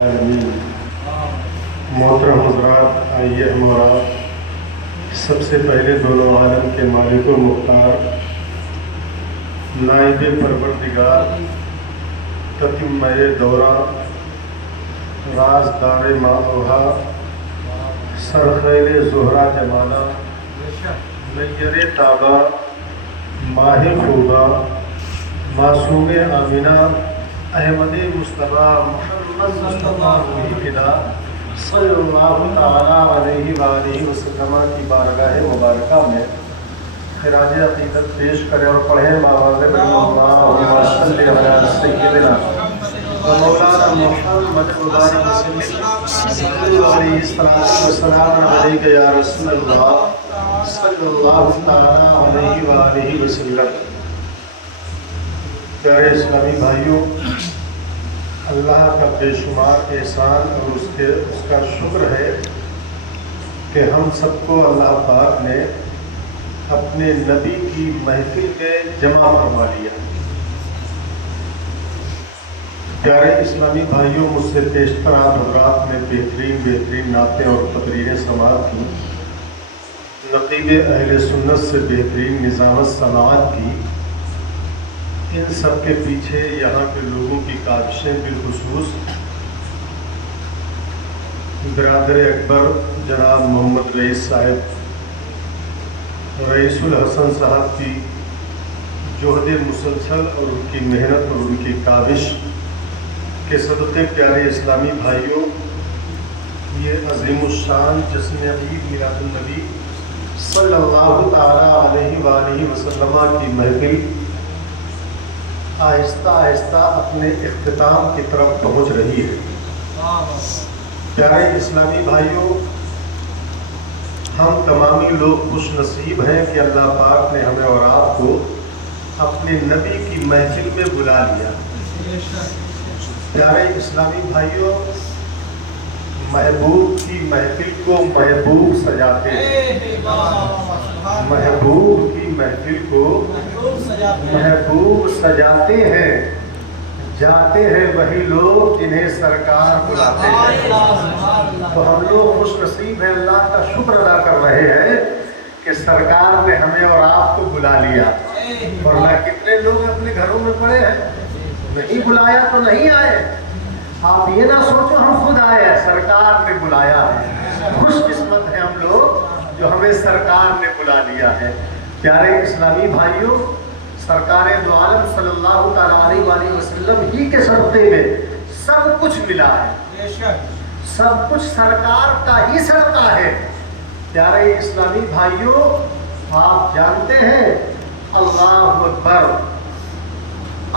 محترم حضرات، آئیے ہمارا سب سے پہلے دونوں عالم کے مالک و مختار نائب پروردگار تتمہ دورہ رازدار ماہوہا سرخیل زہرہ جمالہ نیر تابہ ماہ خوبہ معصوم آمینہ احمد مصطفیٰ محمد مصطفیٰ فدا صلی اللہ تعالیٰ علیہ وآلہ وسلم کی بارگاہ مبارکہ میں خراج عقیدت پیش کریں اور پڑھیں بآواز بلند اللہم صلی علی سیدنا و مولانا محمد مبارک وسلم علیہ السلام علیک یا رسول اللہ صلی اللہ تعالیٰ علیہ وآلہ وسلم۔ پیارے اسلامی بھائیوں، اللہ کا بے شمار احسان اور اس کا شکر ہے کہ ہم سب کو اللہ پاک نے اپنے نبی کی محفل میں جمع فرما لیا۔ پیارے اسلامی بھائیوں، مجھ سے پیشتر آپ حضرات نے بہترین نعتیں اور تقریریں سماعت کی، نقیب اہل سنت سے بہترین نظامت سماعت کی۔ ان سب کے پیچھے یہاں کے لوگوں کی کاوشیں، بالخصوص برادر اکبر جناب محمد رئیس صاحب، رئیس الحسن صاحب کی جہد مسلسل اور ان کی محنت اور ان کی کاوش کے صدقے پیارے اسلامی بھائیوں، یہ عظیم الشان جشن عید میلاد النبی صلی اللہ تعالیٰ علیہ وآلہ وسلم کی محفل آہستہ آہستہ اپنے اختتام کی طرف پہنچ رہی ہے۔ پیارے اسلامی بھائیوں، ہم تمامی لوگ خوش نصیب ہیں کہ اللہ پاک نے ہمیں اور آپ کو اپنے نبی کی محفل میں بلا لیا۔ پیارے اسلامی بھائیوں، محبوب کی محفل کو محبوب سجاتے ہیں، محبوب کی محفل کو محبوب سجاتے ہیں، جاتے ہیں وہی لوگ جنہیں سرکار بلاتے ہیں۔ تو ہم لوگ خوش نصیب ہیں، اللہ کا شکر ادا کر رہے ہیں کہ سرکار نے ہمیں اور آپ کو بلا لیا۔ ورنہ کتنے لوگ اپنے گھروں میں پڑے ہیں، نہیں بلایا تو نہیں آئے۔ آپ یہ نہ سوچو ہم خود آئے ہیں، سرکار نے بلایا ہے۔ خوش قسمت ہیں ہم لوگ جو ہمیں سرکار نے بلا لیا ہے۔ پیارے اسلامی بھائیوں، سرکار دو عالم صلی اللہ تعالیٰ علیہ وآلہ وسلم ہی کے صدقے میں سب کچھ ملا ہے، سب کچھ سرکار کا ہی صدقہ ہے۔ پیارے اسلامی بھائیوں، آپ جانتے ہیں اللہ اکبر،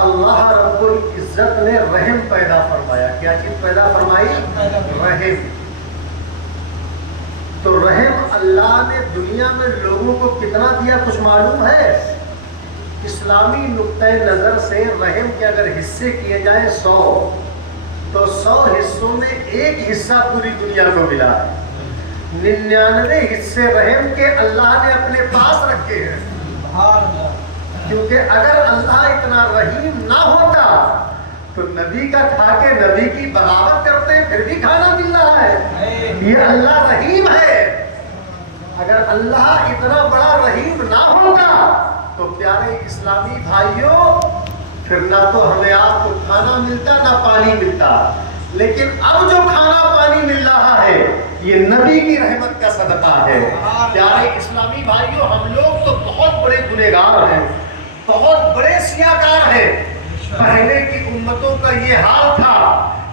اللہ رب العزت نے رحم پیدا فرمایا۔ کیا چیز پیدا فرمائی؟ رحم۔ تو رحم اللہ نے دنیا میں لوگوں کو کتنا دیا کچھ معلوم ہے؟ اسلامی نقطۂ نظر سے رحم کے اگر حصے کیے جائیں 100، تو 100 حصوں میں ایک حصہ پوری دنیا کو ملا ہے۔ 99 حصے رحم کے اللہ نے اپنے پاس رکھے ہیں۔ کیونکہ اگر اللہ اتنا رحیم نہ ہوتا تو نبی کا کھا کے نبی کی بغاوت کرتے، پھر بھی کھانا مل رہا ہے۔ یہ اللہ رحیم ہے۔ اگر اللہ اتنا بڑا رحیم نہ ہوتا تو پیارے اسلامی بھائیوں، پھر نہ تو ہمیں آپ کو کھانا ملتا نہ پانی ملتا۔ لیکن اب جو کھانا پانی مل رہا ہے یہ نبی کی رحمت کا صدقہ ہے۔ پیارے اسلامی بھائیوں، ہم لوگ تو بہت بڑے گنہگار ہیں، بہت بڑے سیاکار ہیں۔ پہلے کی امتوں کا یہ حال تھا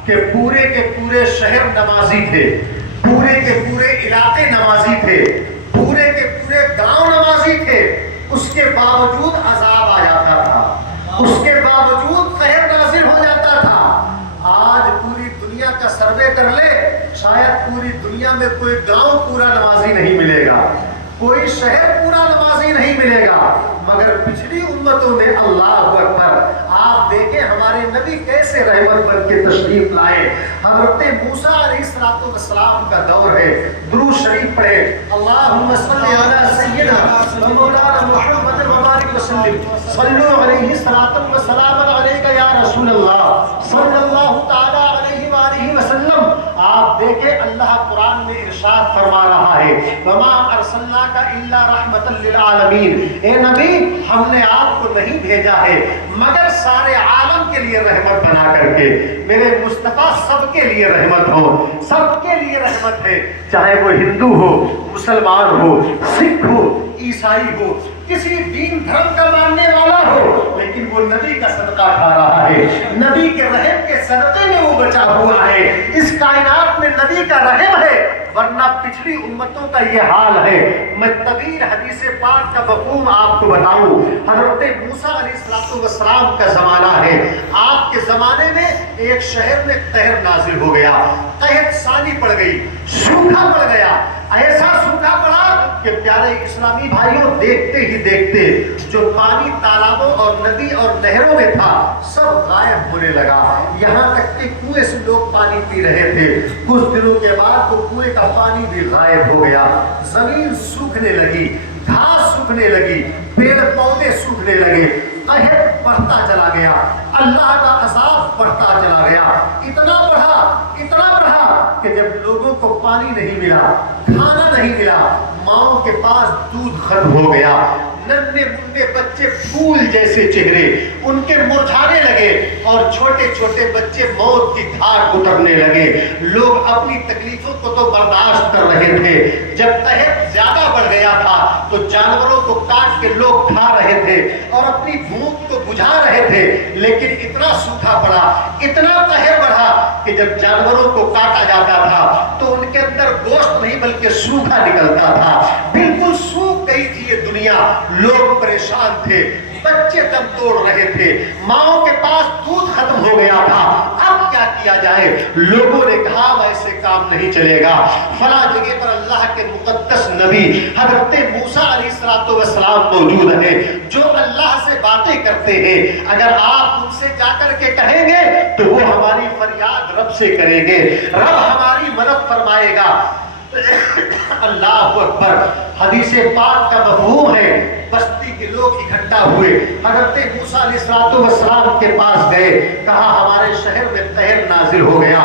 کہ پورے کے پورے شہر نمازی تھے، پورے کے پورے علاقے نمازی تھے، پورے کے پورے گاؤں نمازی تھے، اس کے باوجود عذاب آ جاتا تھا، اس کے باوجود قہر نازل ہو جاتا تھا۔ آج پوری دنیا کا سروے کر لے، شاید پوری دنیا میں کوئی گاؤں پورا نمازی نہیں ملے گا، کوئی شہر پورا نمازی نہیں ملے گا۔ مگر پچھلی امتوں نے اللہ اکبر، آپ دیکھیں ہمارے نبی کیسے رحمت بن کے تشریف لائے۔ حضرت موسیٰ علیہ السلام کا دور ہے، درود شریف پڑھے، اللہم صلی علی سیدنا و مولانا محمد مبارک وسلم، صلو علیہ الصلاۃ والسلام علیک یا رسول اللہ صلی اللہ تعالی علیہ وآلہ وسلم۔ دیکھیں اللہ قرآن میں ارشاد فرما رہا ہے وما ارسلناک الا رحمتا للعالمین، اے نبی ہم نے آپ کو نہیں بھیجا ہے مگر سارے عالم کے لیے رحمت بنا کر کے۔ میرے مصطفیٰ سب کے لیے رحمت ہو، سب کے لیے رحمت ہے، چاہے وہ ہندو ہو، مسلمان ہو، سکھ ہو، عیسائی ہو، کسی دین دھرم کا ماننے والا ہو، لیکن وہ نبی کا صدقہ کھا رہا ہے، نبی کے رحم کے صدقے میں وہ بچا ہوا ہے۔ اس کائنات میں نبی کا رحم ہے، ورنہ پچھلی امتوں کا یہ حال ہے۔ میں طویل حدیث پاک کا مفہوم آپ کو بتاؤں۔ حضرت موسیٰ علیہ السلام کا زمانہ ہے، آپ کے زمانے میں ایک شہر میں قحط نازل ہو گیا، قحط سالی پڑ گئی، سوکھا پڑ گیا، ایسا سوکھا پڑا کہ پیارے اسلامی بھائیوں دیکھتے ہی دیکھتے جو پانی تالابوں اور ندی اور نہروں میں تھا سب غائب ہونے لگا، یہاں تک کہ کنویں سے لوگ پانی پی رہے تھے، کچھ دنوں کے بعد وہ کنویں کا پانی بھی غائب ہو گیا، زمین سوکھنے لگی، گھاس سوکھنے لگی، پیڑ پودے سوکھنے لگے، قحط بڑھتا چلا گیا، اللہ کا عذاب بڑھتا چلا گیا، اتنا بڑھا کہ جب لوگوں کو پانی نہیں ملا، کھانا نہیں ملا، ماؤں کے پاس دودھ ختم ہو گیا، ننھے منھے بچے پھول جیسے چہرے ان کے مرجھانے لگے اور چھوٹے چھوٹے بچے موت کی گھاٹ اترنے لگے۔ لوگ اپنی تکلیفوں کو تو برداشت کر رہے تھے، جب قحط زیادہ بڑھ گیا تھا تو جانوروں کو کاٹ کے لوگ کھا رہے تھے اور اپنی بھوک کو بجھا رہے تھے، لیکن اتنا سوکھا پڑا، اتنا قہر بڑھا کہ جب جانوروں کو کاٹا جاتا تھا تو ان کے اندر گوشت نہیں بلکہ سوکھا نکلتا تھا، بالکل سوکھ گئی تھی یہ دنیا، لوگ پریشان تھے، بچے دم توڑ رہے تھے، ماؤں کے پاس دودھ ختم ہو گیا تھا، اب کیا کیا جائے؟ لوگوں نے کہا ویسے کام نہیں چلے گا، فلاں جگہ پر اللہ کے مقدس نبی حضرت موسیٰ علیہ السلام موجود ہیں جو اللہ سے باتیں کرتے ہیں، اگر آپ ان سے جا کر کے کہیں گے تو وہ ہماری فریاد رب سے کریں گے، رب ہماری مدد فرمائے گا۔ اللہ اکبر، حدیث پاک کا مفہوم ہے، بستی کے لوگ اکٹھا ہوئے، حضرت موسیٰ علیہ السلام کے پاس گئے، کہا ہمارے شہر میں قحط نازل ہو گیا،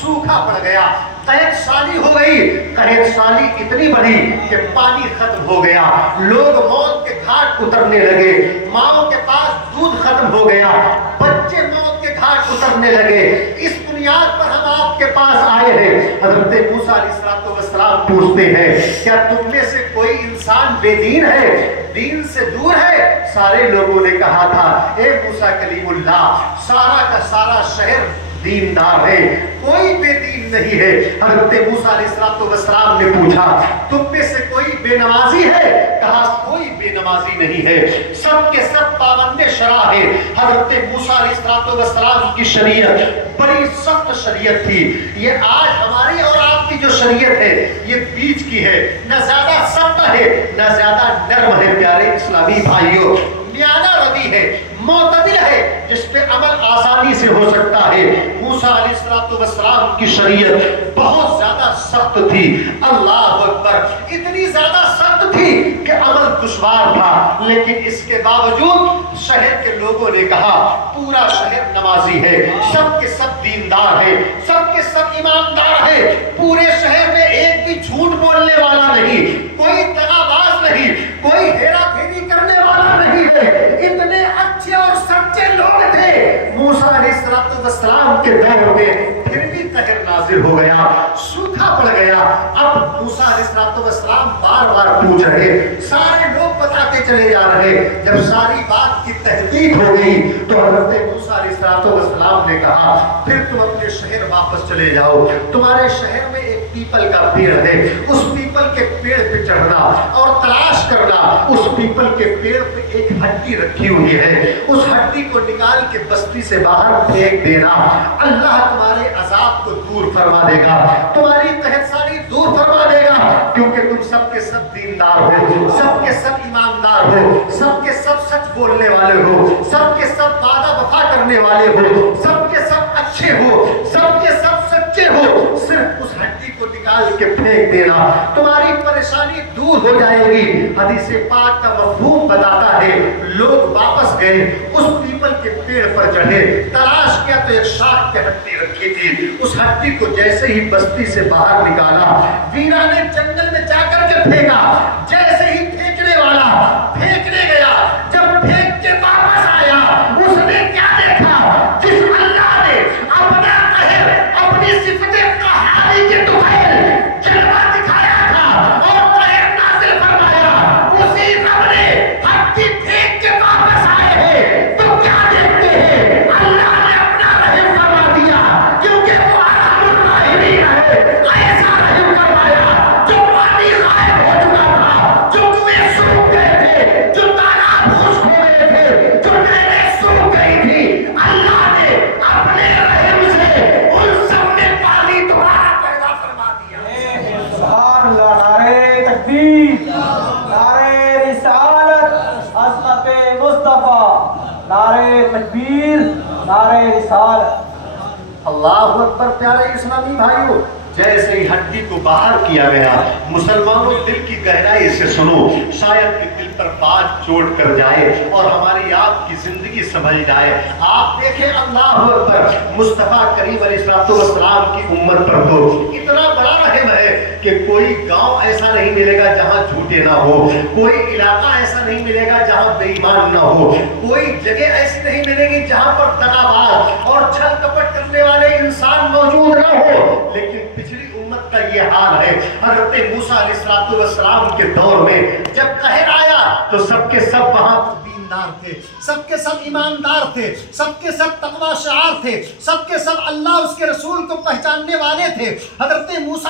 سوکھا پڑ گیا، قحط سالی ہو گئی، قحط سالی اتنی بڑھی کہ پانی ختم ہو گیا، لوگ موت کے گھاٹ اترنے لگے، ماؤں کے پاس دودھ ختم ہو گیا، بچے موت کے گھاٹ اترنے لگے، اس بنیاد پر ہم آپ کے پاس آئے ہیں۔ حضرت موسیٰ علیہ السلام پوچھتے ہیں کیا تم میں سے کوئی انسان بے دین ہے، دین سے دور ہے؟ سارے لوگوں نے کہا تھا اے موسیٰ کلیم اللہ، سارا کا سارا شہر دیندار ہے، کوئی بے دین نہیں ہے۔ حضرت موسیٰ علیہ السلام نے پوچھا تم میں سے کوئی بے نمازی ہے؟ کہا کوئی بے نمازی نہیں ہے، سب کے سب پابند شرع ہے۔ حضرت موسیٰ علیہ السلام کی شریعت بڑی سخت شریعت تھی، یہ آج ہماری اور آپ کی جو شریعت ہے یہ بیچ کی ہے، نہ زیادہ سخت ہے نہ زیادہ نرم ہے، پیارے اسلامی بھائیوں، میانہ روی ہے، معتدل ہے، جس پہ عمل آسانی سے ہو سکتا ہے۔ موسیٰ علیہ السلام کی شریعت بہت زیادہ سخت تھی، اللہ اکبر، اتنی زیادہ سخت تھی کہ عمل دشوار تھا، لیکن اس کے باوجود شہر کے لوگوں نے کہا پورا شہر نمازی ہے، سب کے سب دیندار ہے، سب کے سب ایماندار ہے، پورے شہر میں ایک بھی جھوٹ بولنے والا نہیں، کوئی دغاباز نہیں، کوئی ہیرا پھیری کرنے والا نہیں ہے، اتنے اچھے اور سچے لوگ تھے۔ موسیٰ علیہ السلام کے دور میں پھر بھی قحط نازل ہو گیا، سوکھا پڑ گیا۔ اب موسیٰ علیہ السلام بار بار پوچھ رہے، سارے لوگ بتاتے چلے جا رہے، جب ساری بات کی تحقیق ہو گئی تو حضرت موسیٰ علیہ السلام نے کہا پھر تم اپنے شہر واپس چلے جاؤ، تمہارے شہر میں ایک پیپل کا پیڑ ہے، اس پیپل کے پیڑ پہ چڑھنا اور تلاش کرنا، اس پیپل کے پیڑ پہ ایک ہڈی رکھی ہوئی ہے، اس ہڈی کو نکال کے بستی سے باہر پھینک دینا، اللہ تمہارے عذاب کو دور فرما دے گا، تمہاری قحط سالی دور فرما دے گا، کیونکہ تم سب کے سب دیندار ہو، سب کے سب ایماندار ہو، سب کے سب سچ بولنے والے ہو، سب کے سب وعدہ وفا کرنے والے ہو، سب کے سب اچھے ہو، سب کے سب سچے ہو، صرف اس ہڈی کو نکال نکال کے پھینک دینا، تمہاری پریشانی دور ہو جائے گی۔ حدیث پاک کا مفہوم بتاتا ہے، لوگ واپس گئے، اس پیپل کے پیڑ پر چڑھے، تلاش کیا تو ایک شاخ کی ہڈی رکھی تھی، اس ہڈی کو جیسے ہی بستی سے باہر نکالا، ویرا نے جنگل میں جا کر کے پھینکا، جیسے ہی پھینکنے والا پھینکنے گیا، جب پھینک کے واپس آیا، اس نے کیا دیکھا؟ جس اللہ نے اپنا قہر، اپنی صفت قہاری کے طفیل جلوہ دکھایا تھا اور قہر نازل فرمایا، اسی رب نے ہڈی پھینک کے واپس آئے ہیں تو کیا دیکھتے ہیں؟ اللہ نے اپنا رحم فرما دیا، کیونکہ وہ ارحم الراحمین ہے۔ ایسا رحم فرمایا جو پانی غائب ہو چکا تھا، جو کنویں سوکھ گئے تھے، جو تالاب خشک ہو گئے تھے، جو نہریں سوکھ گئی تھی، اللہ نے اپنے رحم سے ان سب میں پانی دوبارہ پیدا فرما دیا۔ سبحان اللہ، نعرہ تکبیر، نعرہ رسالت، عظمت مصطفیٰ، نعرہ تکبیر، نعرہ رسالت۔ اللہ اکبر۔ پیارے اسلامی بھائیوں، جیسے ہی ہڈی کو باہر کیا گیا، مسلمانوں دل کی گہرائی سے سنو، شاید کہ دل پر بات چوٹ کر جائے اور ہماری آپ کی زندگی سمجھ جائے۔ آپ دیکھیں اللہ اکبر، مصطفیٰ کریم علیہ السلام کی امت پر تو اتنا بڑا رحم ہے کہ کوئی گاؤں ایسا نہیں ملے گا جہاں جھوٹے نہ ہو، کوئی علاقہ ایسا نہیں ملے گا جہاں بے ایمان نہ ہو، کوئی جگہ ایسی نہیں ملے گی جہاں پر دغاباز اور چھل کپٹ کرنے والے انسان موجود نہ ہو۔ لیکن پچھلی امت کا یہ حال ہے۔ حضرت موسیٰ علیہ السلام کے دور میں جب قہر آیا تو سب کے سب وہاں دیندار تھے، سب کے سب ایماندار تھے، سب کے سب تقوی شعار تھے، سب کے سب اللہ اس کے رسول کو پہچاننے والے تھے۔ حضرت موسیٰ